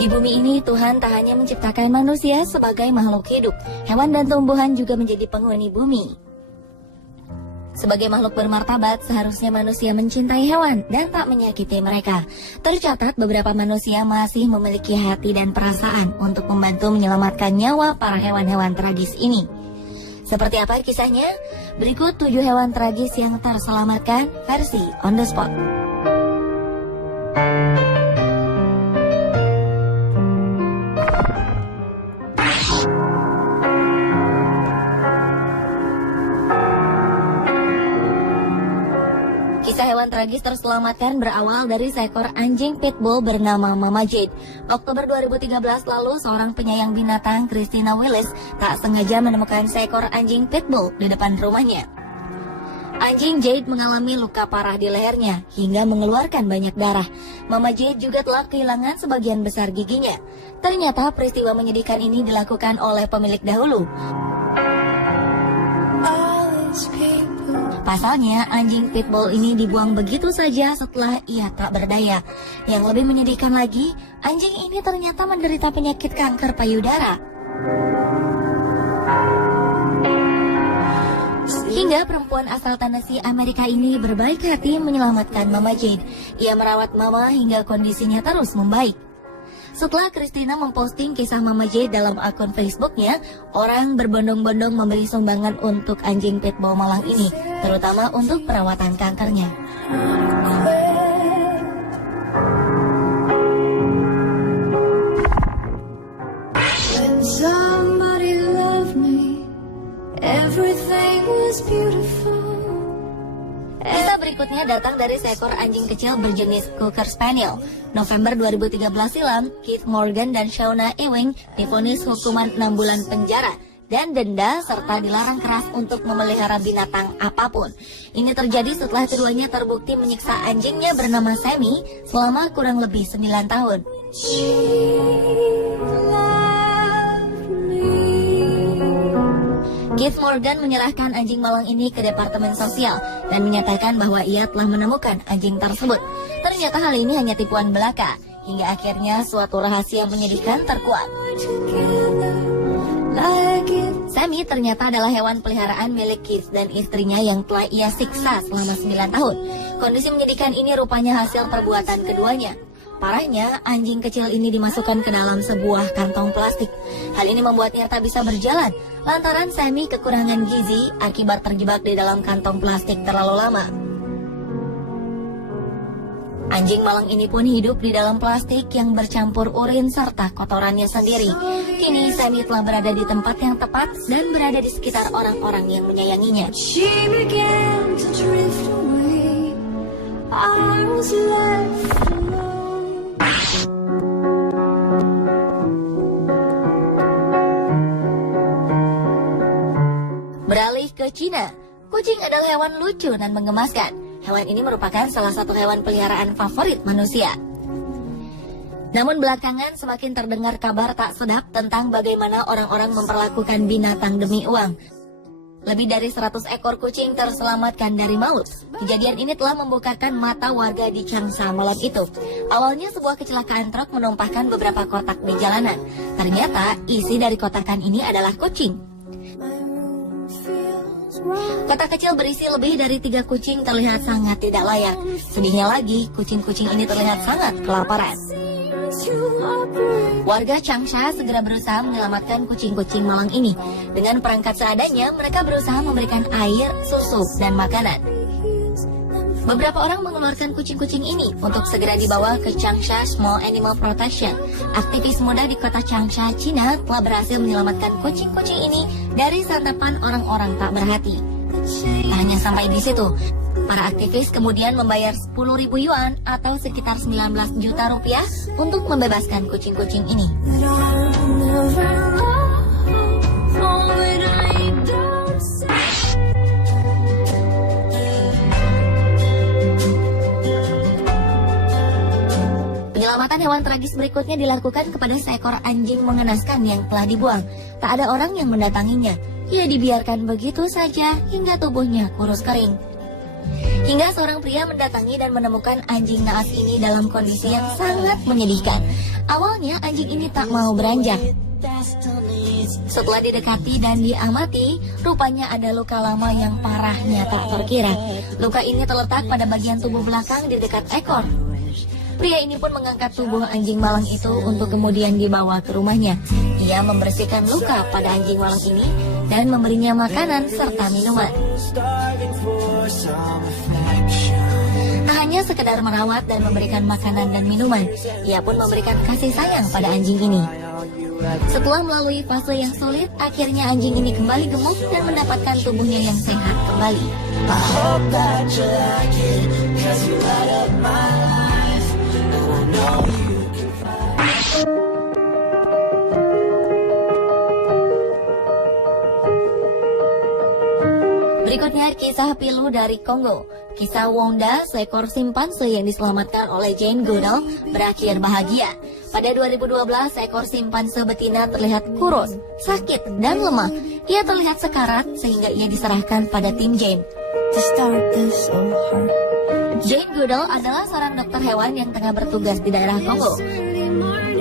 Di bumi ini, Tuhan tak hanya menciptakan manusia sebagai makhluk hidup, hewan dan tumbuhan juga menjadi penghuni bumi. Sebagai makhluk bermartabat, seharusnya manusia mencintai hewan dan tak menyakiti mereka. Tercatat beberapa manusia masih memiliki hati dan perasaan untuk membantu menyelamatkan nyawa para hewan-hewan tragis ini. Seperti apa kisahnya? Berikut 7 hewan tragis yang terselamatkan versi On The Spot. Kisah hewan tragis terselamatkan berawal dari seekor anjing pitbull bernama Mama Jade. Oktober 2013 lalu, seorang penyayang binatang, Christina Willis, tak sengaja menemukan seekor anjing pitbull di depan rumahnya. Anjing Jade mengalami luka parah di lehernya hingga mengeluarkan banyak darah. Mama Jade juga telah kehilangan sebagian besar giginya. Ternyata peristiwa menyedihkan ini dilakukan oleh pemilik dahulu. Pasalnya, anjing pitbull ini dibuang begitu saja setelah ia tak berdaya. Yang lebih menyedihkan lagi, anjing ini ternyata menderita penyakit kanker payudara. Hingga perempuan asal Tennessee, Amerika ini berbaik hati menyelamatkan Mama Jade. Ia merawat Mama hingga kondisinya terus membaik. Setelah Christina memposting kisah Mama Jade dalam akun Facebooknya, orang berbondong-bondong memberi sumbangan untuk anjing pitbull malang ini, terutama untuk perawatan kankernya. Kisah berikutnya datang dari seekor anjing kecil berjenis Cocker Spaniel. November 2013 silam, Keith Morgan dan Shauna Ewing divonis hukuman 6 bulan penjara dan denda serta dilarang keras untuk memelihara binatang apapun. Ini terjadi setelah keduanya terbukti menyiksa anjingnya bernama Sammy selama kurang lebih 9 tahun. Keith Morgan menyerahkan anjing malang ini ke Departemen Sosial dan menyatakan bahwa ia telah menemukan anjing tersebut. Ternyata hal ini hanya tipuan belaka, hingga akhirnya suatu rahasia menyedihkan terkuak. Sammy ternyata adalah hewan peliharaan milik Keith dan istrinya yang telah ia siksa selama 9 tahun. Kondisi menyedihkan ini rupanya hasil perbuatan keduanya. Parahnya, anjing kecil ini dimasukkan ke dalam sebuah kantong plastik. Hal ini membuatnya tak bisa berjalan, lantaran Sammy kekurangan gizi akibat terjebak di dalam kantong plastik terlalu lama. Anjing malang ini pun hidup di dalam plastik yang bercampur urin serta kotorannya sendiri. Kini Sammy telah berada di tempat yang tepat dan berada di sekitar orang-orang yang menyayanginya. Beralih ke Cina, kucing adalah hewan lucu dan menggemaskan. Hewan ini merupakan salah satu hewan peliharaan favorit manusia. Namun belakangan semakin terdengar kabar tak sedap tentang bagaimana orang-orang memperlakukan binatang demi uang. Lebih dari 100 ekor kucing terselamatkan dari maut. Kejadian ini telah membukakan mata warga di Changsha malam itu. Awalnya sebuah kecelakaan truk menumpahkan beberapa kotak di jalanan. Ternyata isi dari kotakan ini adalah kucing. Kotak kecil berisi lebih dari 3 kucing terlihat sangat tidak layak. Sedihnya lagi, kucing-kucing ini terlihat sangat kelaparan. Warga Changsha segera berusaha menyelamatkan kucing-kucing malang ini. Dengan perangkat seadanya, mereka berusaha memberikan air, susu, dan makanan. Beberapa orang mengeluarkan kucing-kucing ini untuk segera dibawa ke Changsha Small Animal Protection. Aktivis muda di kota Changsha, Cina telah berhasil menyelamatkan kucing-kucing ini dari santapan orang-orang tak berhati. Tak hanya sampai di situ, para aktivis kemudian membayar 10.000 yuan atau sekitar 19 juta rupiah untuk membebaskan kucing-kucing ini. Penyelamatan hewan tragis berikutnya dilakukan kepada seekor anjing mengenaskan yang telah dibuang. Tak ada orang yang mendatanginya. Ia dibiarkan begitu saja hingga tubuhnya kurus kering. Hingga seorang pria mendatangi dan menemukan anjing naas ini dalam kondisi yang sangat menyedihkan. Awalnya anjing ini tak mau beranjak. Setelah didekati dan diamati, rupanya ada luka lama yang parahnya tak terkira. Luka ini terletak pada bagian tubuh belakang di dekat ekor. Pria ini pun mengangkat tubuh anjing malang itu untuk kemudian dibawa ke rumahnya. Ia membersihkan luka pada anjing malang ini dan memberinya makanan serta minuman. Tak hanya sekedar merawat dan memberikan makanan dan minuman, ia pun memberikan kasih sayang pada anjing ini. Setelah melalui fase yang sulit, akhirnya anjing ini kembali gemuk dan mendapatkan tubuhnya yang sehat kembali. Berikutnya kisah pilu dari Kongo. Kisah Wonda, seekor simpanse yang diselamatkan oleh Jane Goodall, berakhir bahagia. Pada 2012, seekor simpanse betina terlihat kurus, sakit, dan lemah. Ia terlihat sekarat sehingga ia diserahkan pada tim Jane. Jane Goodall adalah seorang dokter hewan yang tengah bertugas di daerah Kongo.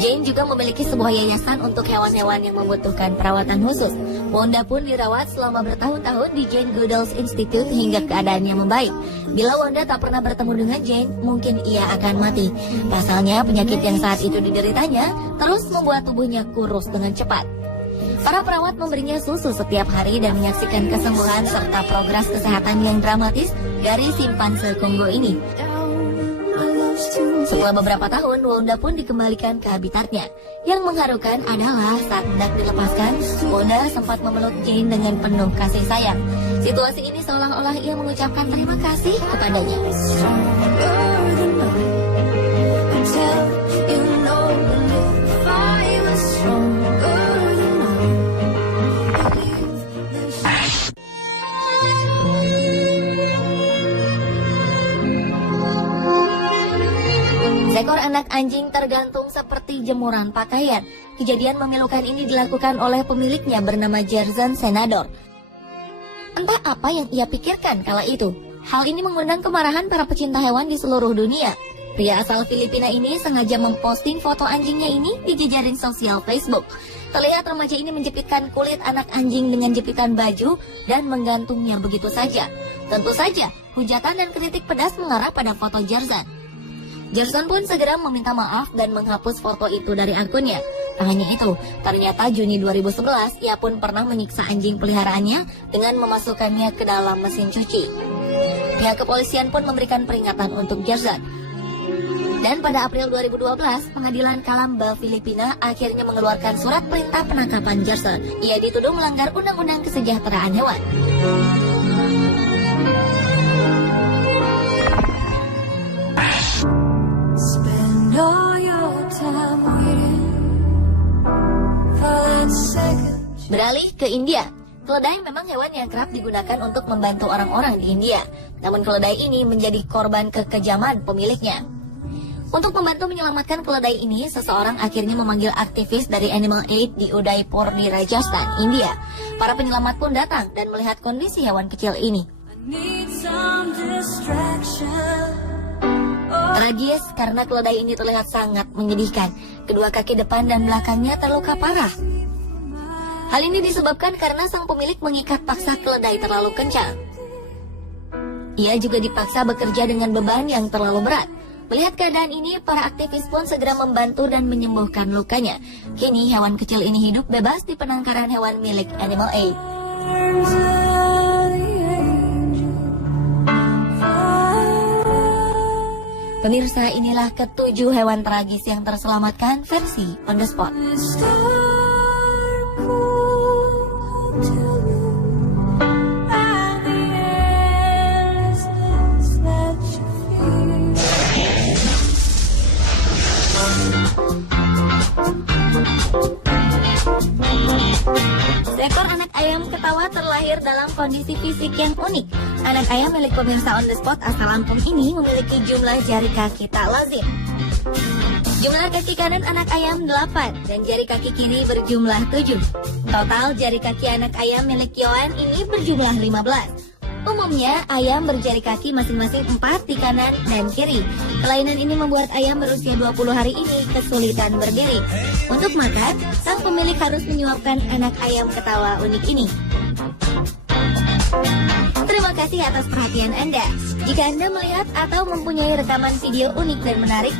Jane juga memiliki sebuah yayasan untuk hewan-hewan yang membutuhkan perawatan khusus. Wanda pun dirawat selama bertahun-tahun di Jane Goodall's Institute hingga keadaannya membaik. Bila Wanda tak pernah bertemu dengan Jane, mungkin ia akan mati. Pasalnya, penyakit yang saat itu dideritanya terus membuat tubuhnya kurus dengan cepat. Para perawat memberinya susu setiap hari dan menyaksikan kesembuhan serta progres kesehatan yang dramatis dari simpanse Kongo ini. Setelah beberapa tahun, Wanda pun dikembalikan ke habitatnya. Yang mengharukan adalah saat hendak dilepaskan, Wanda sempat memeluk Jane dengan penuh kasih sayang. Situasi ini seolah-olah ia mengucapkan terima kasih kepadanya. Seekor anak anjing tergantung seperti jemuran pakaian. Kejadian memilukan ini dilakukan oleh pemiliknya bernama Gerson Senador. Entah apa yang ia pikirkan kala itu. Hal ini mengundang kemarahan para pecinta hewan di seluruh dunia. Pria asal Filipina ini sengaja memposting foto anjingnya ini di jejaring sosial Facebook. Terlihat remaja ini menjepitkan kulit anak anjing dengan jepitan baju dan menggantungnya begitu saja. Tentu saja, hujatan dan kritik pedas mengarah pada foto Gerson. Gerson pun segera meminta maaf dan menghapus foto itu dari akunnya. Tak hanya itu, ternyata Juni 2011 ia pun pernah menyiksa anjing peliharaannya dengan memasukkannya ke dalam mesin cuci. Pihak kepolisian pun memberikan peringatan untuk Gerson. Dan pada April 2012, Pengadilan Kalamba Filipina akhirnya mengeluarkan surat perintah penangkapan Gerson. Ia dituduh melanggar Undang-Undang Kesejahteraan Hewan. Beralih ke India. Keledai memang hewan yang kerap digunakan untuk membantu orang-orang di India. Namun keledai ini menjadi korban kekejaman pemiliknya. Untuk membantu menyelamatkan keledai ini, seseorang akhirnya memanggil aktivis dari Animal Aid di Udaipur di Rajasthan, India. Para penyelamat pun datang dan melihat kondisi hewan kecil ini. Tragis karena keledai ini terlihat sangat menyedihkan. Kedua kaki depan dan belakangnya terluka parah. Hal ini disebabkan karena sang pemilik mengikat paksa keledai terlalu kencang. Ia juga dipaksa bekerja dengan beban yang terlalu berat. Melihat keadaan ini, para aktivis pun segera membantu dan menyembuhkan lukanya. Kini hewan kecil ini hidup bebas di penangkaran hewan milik Animal Aid. Pemirsa, inilah ketujuh hewan tragis yang terselamatkan versi On The Spot. Seekor anak ayam ketawa terlahir dalam kondisi fisik yang unik. Anak ayam milik pemirsa On The Spot asal Lampung ini memiliki jumlah jari kaki tak lazim. Jumlah kaki kanan anak ayam 8 dan jari kaki kiri berjumlah 7. Total jari kaki anak ayam milik Yohan ini berjumlah 15. Umumnya, ayam berjari kaki masing-masing 4 di kanan dan kiri. Kelainan ini membuat ayam berusia 20 hari ini kesulitan berdiri. Untuk makan, sang pemilik harus menyuapkan anak ayam ketawa unik ini. Terima kasih atas perhatian Anda. Jika Anda melihat atau mempunyai rekaman video unik dan menarik,